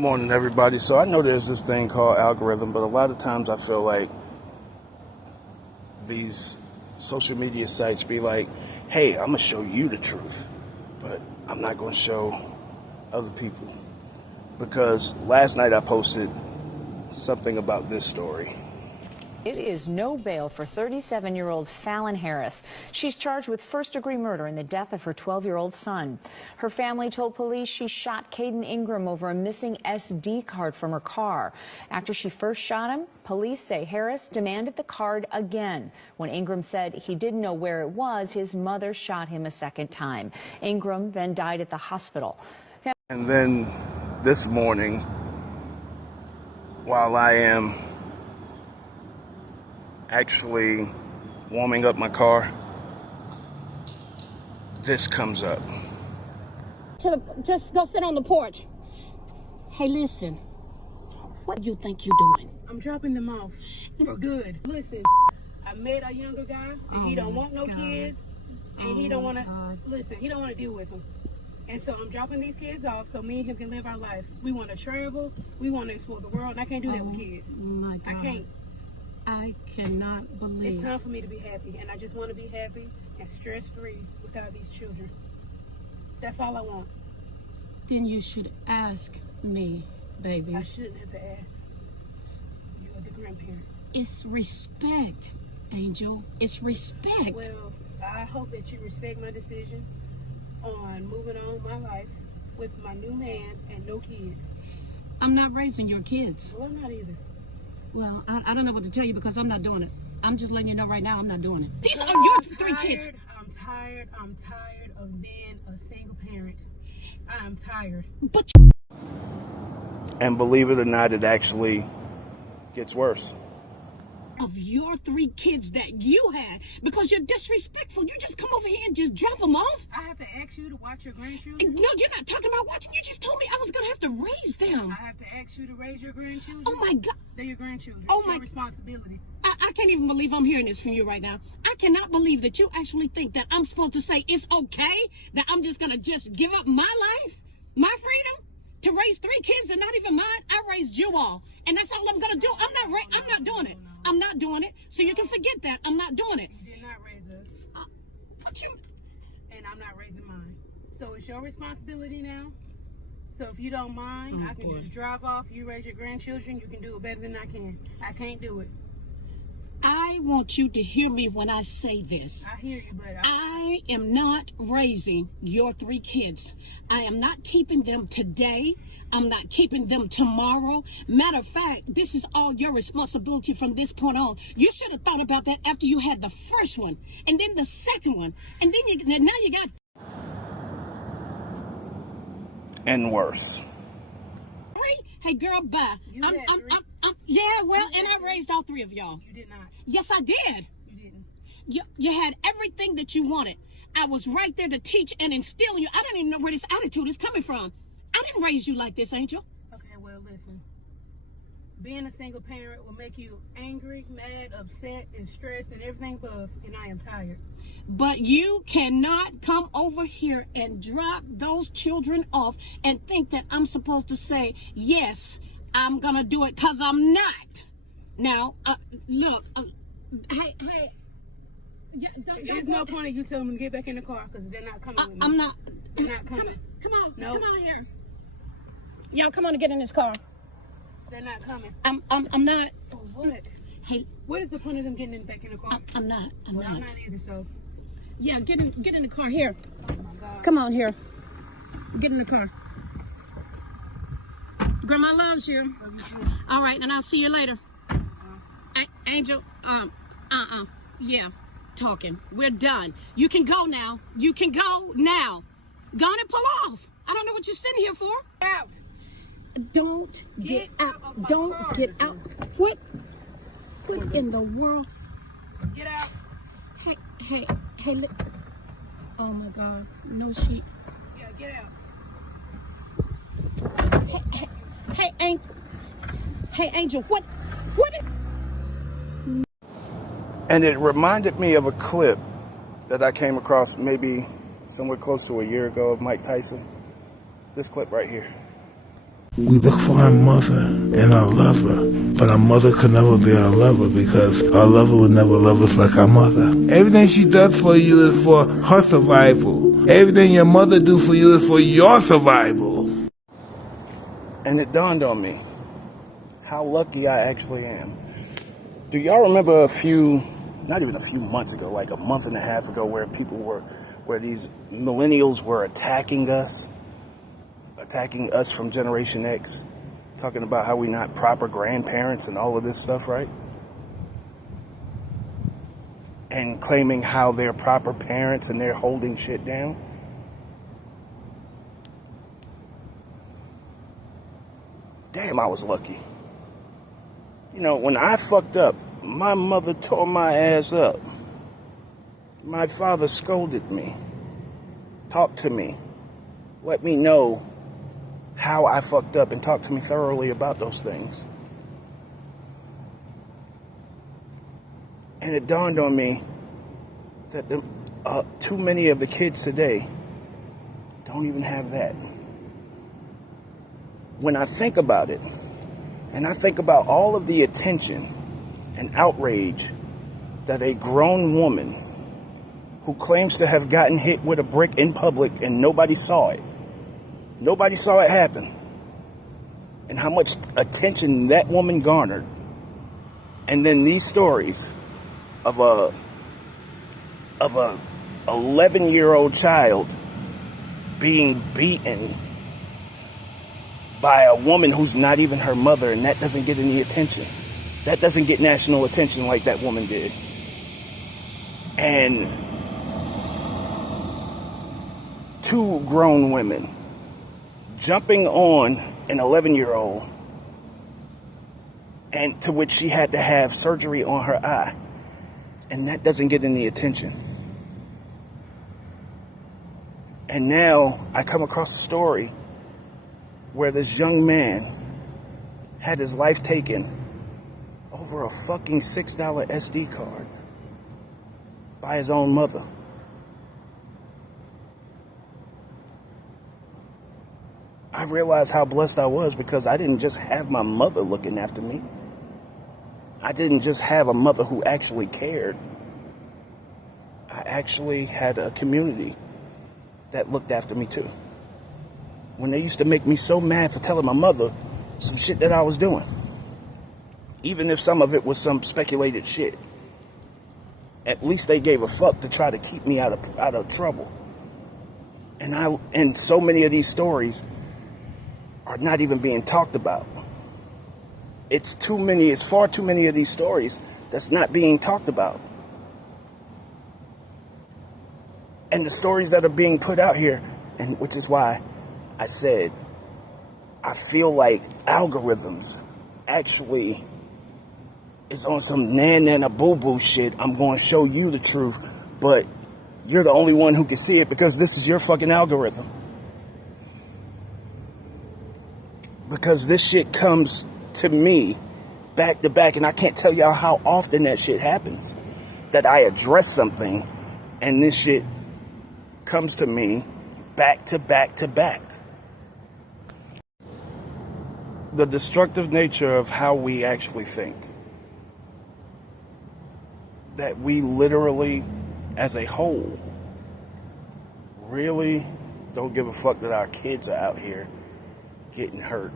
Morning, everybody. So I know there's this thing called algorithm, but a lot of times I feel like these social media sites be like, hey, I'm going to show you the truth, but I'm not going to show other people. Because last night I posted something about this story. It is no bail for 37-year-old Fallon Harris. She's charged with first-degree murder in the death of her 12-year-old son. Her family told police she shot Caden Ingram over a missing SD card from her car. After she first shot him, police say Harris demanded the card again. When Ingram said he didn't know where it was, his mother shot him a second time. Ingram then died at the hospital. And then this morning, while I am actually warming up my car, this comes up. Just go sit on the porch. Hey, listen. What do you think you're doing? I'm dropping them off for good. Listen, I met a younger guy, and he don't want no kids, and he don't want to, listen, he don't want to deal with them. And so I'm dropping these kids off so me and him can live our life. We want to travel, we want to explore the world, and I can't do that with kids. My God. I can't. I cannot believe. It's time for me to be happy, and I just want to be happy and stress-free without these children. That's all I want. Then you should ask me, baby. I shouldn't have to ask. You are the grandparent. It's respect, Angel. It's respect. Well, I hope that you respect my decision on moving on my life with my new man and no kids. I'm not raising your kids. Well, I'm not either. Well, I don't know what to tell you because I'm not doing it. I'm just letting you know right now I'm not doing it. These are your three kids. I'm tired of being a single parent. I'm tired. But And believe it or not, it actually gets worse. of your three kids that you had, because you're disrespectful. You just come over here and just drop them off. I have to ask you to watch your grandchildren? No, you're not talking about watching. You just told me I was going to have to raise them. I have to ask you to raise your grandchildren? Oh, my God. They're your grandchildren. Oh, It's my- your responsibility. I can't even believe I'm hearing this from you right now. I cannot believe that you actually think that I'm supposed to say it's okay, that I'm just going to just give up my life, my freedom, to raise three kids that are not even mine. I raised you all, and that's all I'm going to do. I'm not doing it. I'm not doing it. So you can forget that. I'm not doing it. You did not raise us. What you... And I'm not raising mine. So it's your responsibility now. So if you don't mind, I can just drive off. You raise your grandchildren. You can do it better than I can. I can't do it. I want you to hear me when I say this. I hear you, but I am not raising your three kids. I am not keeping them today. I'm not keeping them tomorrow. Matter of fact, this is all your responsibility from this point on. You should have thought about that after you had the first one, and then the second one, and then now you got... And worse. Three? Hey, girl, bye. You had three. Yeah, well, and I raised all three of y'all. You did not. Yes, I did. You didn't. You had everything that you wanted. I was right there to teach and instill in you. I don't even know where this attitude is coming from. I didn't raise you like this, Angel. Okay, well, listen. Being a single parent will make you angry, mad, upset, and stressed, and everything above, and I am tired. But you cannot come over here and drop those children off and think that I'm supposed to say, yes, I'm going to do it, because I'm not. Now, look, hey. Yeah, There's no point in you telling them to get back in the car, because they're not coming with me. I'm not. They're not coming. Come on, No. come on here. Y'all, come on and get in this car. They're not coming. I'm not. For what? Hey, What is the point of them getting back in the car? I'm not. I'm Well, I'm not. not either, so. Yeah, get in the car here. Oh, my God. Come on here. Get in the car. Grandma loves you. Love you too. All right, and I'll see you later. Angel, yeah, talking. We're done. You can go now. You can go now. Go on and pull off. I don't know what you're sitting here for. Out. Don't get out. out of my Don't car. get out. What in the world? Get out. Hey, oh my God. No, she. Yeah, get out. Hey, Angel, what? And it reminded me of a clip that I came across maybe somewhere close to a year ago of Mike Tyson. This clip right here. We look for our mother and our lover, but our mother could never be our lover because our lover would never love us like our mother. Everything she does for you is for her survival. Everything your mother do for you is for your survival. And it dawned on me how lucky I actually am. Do y'all remember not even a few months ago, like a month and a half ago, where these millennials were attacking us from Generation X, talking about how we're not proper grandparents and all of this stuff, right? And claiming how they're proper parents and they're holding shit down. Damn, I was lucky. You know, when I fucked up, my mother tore my ass up. My father scolded me, talked to me, let me know how I fucked up, and talked to me thoroughly about those things. And it dawned on me that too many of the kids today don't even have that. When I think about it, and I think about all of the attention and outrage that a grown woman who claims to have gotten hit with a brick in public and nobody saw it happen, and how much attention that woman garnered, and then these stories of a 11-year-old child being beaten by a woman who's not even her mother, and that doesn't get any attention. That doesn't get national attention like that woman did. And two grown women jumping on an 11-year-old, and to which she had to have surgery on her eye, and that doesn't get any attention. And now I come across a story where this young man had his life taken over a fucking $6 SD card by his own mother. I realized how blessed I was because I didn't just have my mother looking after me. I didn't just have a mother who actually cared. I actually had a community that looked after me too. When they used to make me so mad for telling my mother some shit that I was doing, even if some of it was some speculated shit, at least they gave a fuck to try to keep me out of trouble. And so many of these stories are not even being talked about. It's far too many of these stories that's not being talked about. And the stories that are being put out here, and which is why I said, I feel like algorithms actually is on some nana boo boo shit. I'm going to show you the truth, but you're the only one who can see it because this is your fucking algorithm. Because this shit comes to me back to back, and I can't tell y'all how often that shit happens. That I address something, and this shit comes to me back to back to back. The destructive nature of how we actually think. That we literally, as a whole, really don't give a fuck that our kids are out here getting hurt.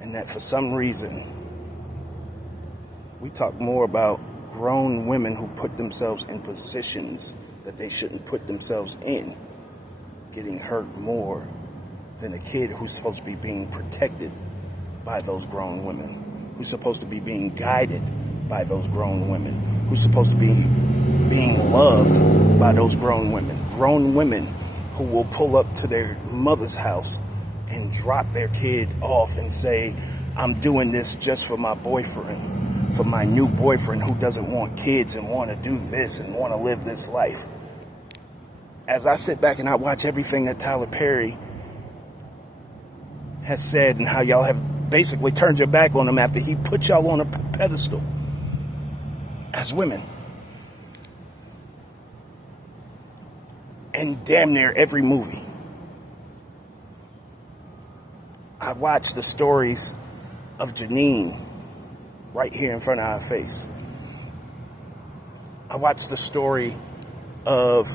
And that for some reason, we talk more about grown women who put themselves in positions that they shouldn't put themselves in, getting hurt more than a kid who's supposed to be being protected by those grown women, who's supposed to be being guided by those grown women, who's supposed to be being loved by those grown women who will pull up to their mother's house and drop their kid off and say, I'm doing this just for my boyfriend, for my new boyfriend who doesn't want kids and want to do this and want to live this life. As I sit back and I watch everything that Tyler Perry has said and how y'all have basically turned your back on him after he put y'all on a pedestal as women. And damn near every movie. I watch the stories of Janine right here in front of our face. I watch the story of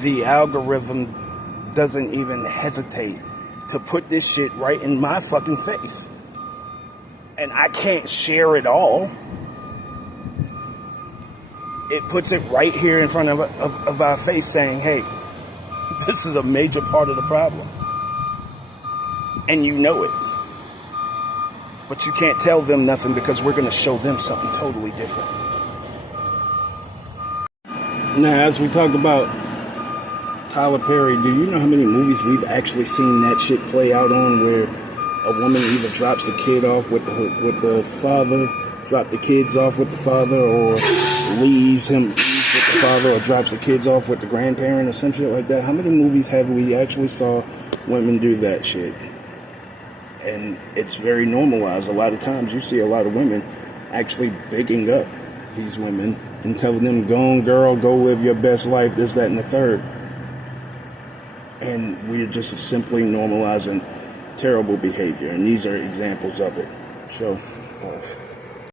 the algorithm doesn't even hesitate to put this shit right in my fucking face. And I can't share it all. It puts it right here in front of our face saying, hey, this is a major part of the problem. And you know it. But you can't tell them nothing because we're going to show them something totally different. Now, as we talk about Tyler Perry, do you know how many movies we've actually seen that shit play out on, where a woman either drops the kid off with the father, drop the kids off with the father, or leaves with the father, or drops the kids off with the grandparent or some shit like that? How many movies have we actually saw women do that shit? And it's very normalized. A lot of times you see a lot of women actually bigging up these women and telling them, go on girl, go live your best life, this, that, and the third. And we're just simply normalizing terrible behavior. And these are examples of it. So,